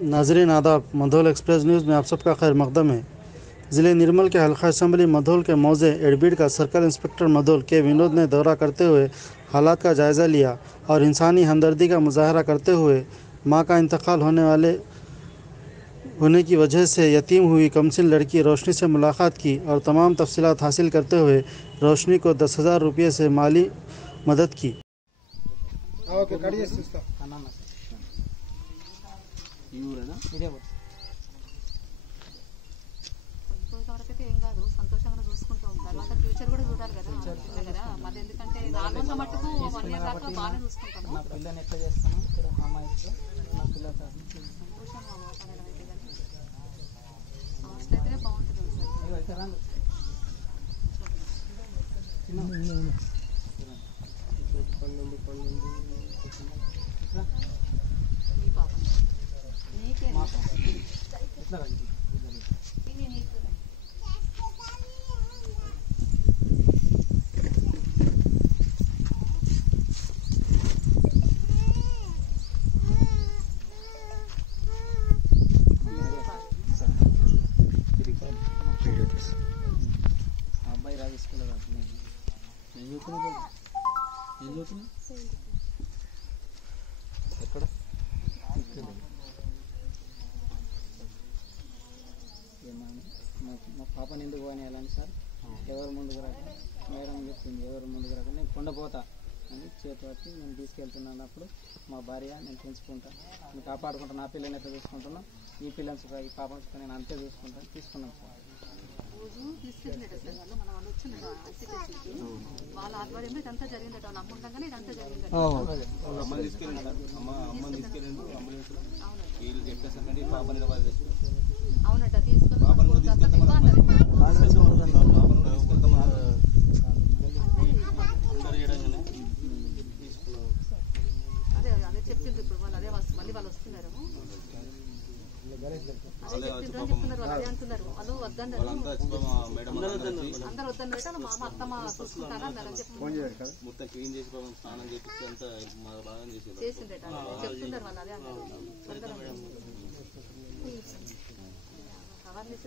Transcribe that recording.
नाजरीन आदाब, Mudhole express news में आप सबका खैर मकदम है। ज़िले निर्मल के हल्का असम्बली मधोल के मौजे एडबिड का सर्कल इंस्पेक्टर मधोल के विनोद ने दौरा करते हुए हालात का जायज़ा लिया और इंसानी हमदर्दी का मुजाहरा करते हुए मां का इंतकाल होने की वजह से यतीम हुई कमसिन लड़की रोशनी से मुलाकात की और तमाम तफसीलात हासिल करते हुए रोशनी को 10,000 रुपये से माली मदद की। వరకైతే ఏం కాదు, సంతోషంగా చూసుకుంటాం. తర్వాత ఫ్యూచర్ కూడా చూడాలి కదా కదా, మళ్ళీ ఎందుకంటే నాలుగు మట్టుకు 1 ఇయర్ దాకా బాగానే చూసుకుంటాము. నా పిల్లని ఎట్లా చేస్తాను ఇక్కడ అమ్మాయితో నా పిల్ల సంతోషంగా మాట్లాడడం అయితే కానీ హాస్టల్ అయితేనే బాగుంటుంది సార్. మీ పాప నీకే ఎట్లా ఇది నీకు అబ్బాయి రాజేసుకున్నా ఏం చదువుతున్నా ఎక్కడ మా పాపని ఎందుకు పోనీ వెళ్ళాను సార్, ఎవరు ముందుకు రాక మేడం చెప్పింది, ఎవరు ముందుకు రాక నేను కొండపోతా అని చేతి పట్టి నేను తీసుకెళ్తున్నప్పుడు మా భార్య నేను పెంచుకుంటా, నేను కాపాడుకుంటా, నా పిల్లని ఎట్లా చూసుకుంటున్నా ఈ పిల్లని ఈ పాపని నేను అంతే చూసుకుంటాను తీసుకున్నాను సార్. రోజు తీసుకెళ్ళినట్టు సార్ వాళ్ళు మన వాళ్ళు వచ్చిండ్రు ఐసీపీసీకి, వాళ్ళ ఆధ్వర్యంలో ఇదంతా జరిగిందట. వాళ్ళు అమ్ముండగానే ఇదంతా జరిగిందట. అవునట తీసుకొని అదే అదే చెప్పిండ్రు. ఇప్పుడు వాళ్ళు అదే మళ్ళీ వాళ్ళు వస్తున్నారు, అదే చెప్తున్నారు, వాళ్ళు అదే అంటున్నారు. వాళ్ళు వద్దన్నారు, అందరు వద్దన్నారు. మా అమ్మ అత్తమ్మ చూసుకుంటారా అన్నారని చెప్తున్నారు. చేసిండట చెప్తున్నారు, వాళ్ళు అదే అన్నారు. అవేర్నెస్